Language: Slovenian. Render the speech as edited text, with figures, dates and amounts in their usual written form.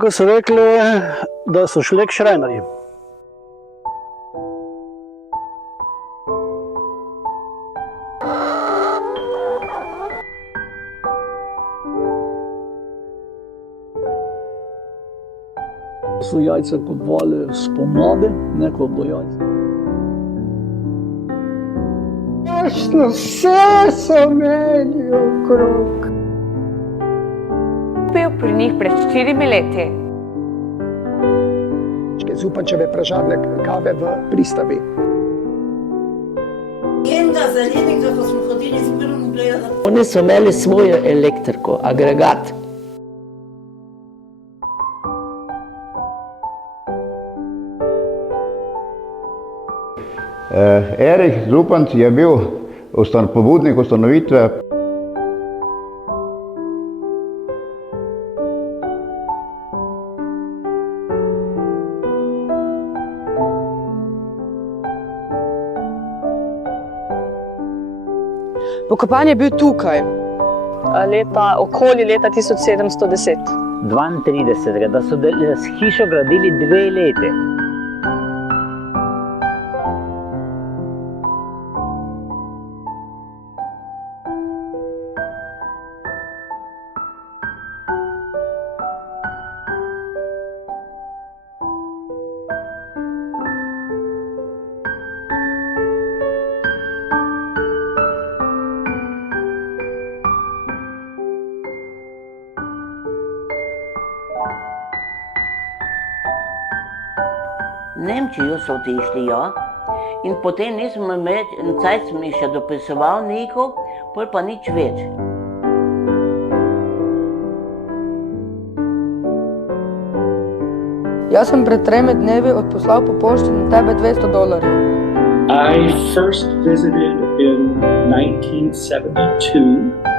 Ko so rekli, da so šli k Šrajnarji. So jajca kupovali spomladi, ne ko bo jajca. Vse so imeli okrog. Bil pri njih pred 4 leti. Zupančeve pražarne kave v Pristavi. Enega zalivnika, ko smo hodili z Brnom gledati. Oni so imeli svojo elektriko, agregat. Erich Zupanc je bil pobudnik ustanovitve. Pokopan je bil tukaj, okoli leta 1710. 32, da so hišo gradili 2 leti. V Nemčijo so otišli, ja. In potem nismo imeli, en cajt sem jih še dopisoval nekaj, pol pa nič več. Jaz sem pred 3 dnevi odposlal po pošti na tebe $200. I first visited in 1972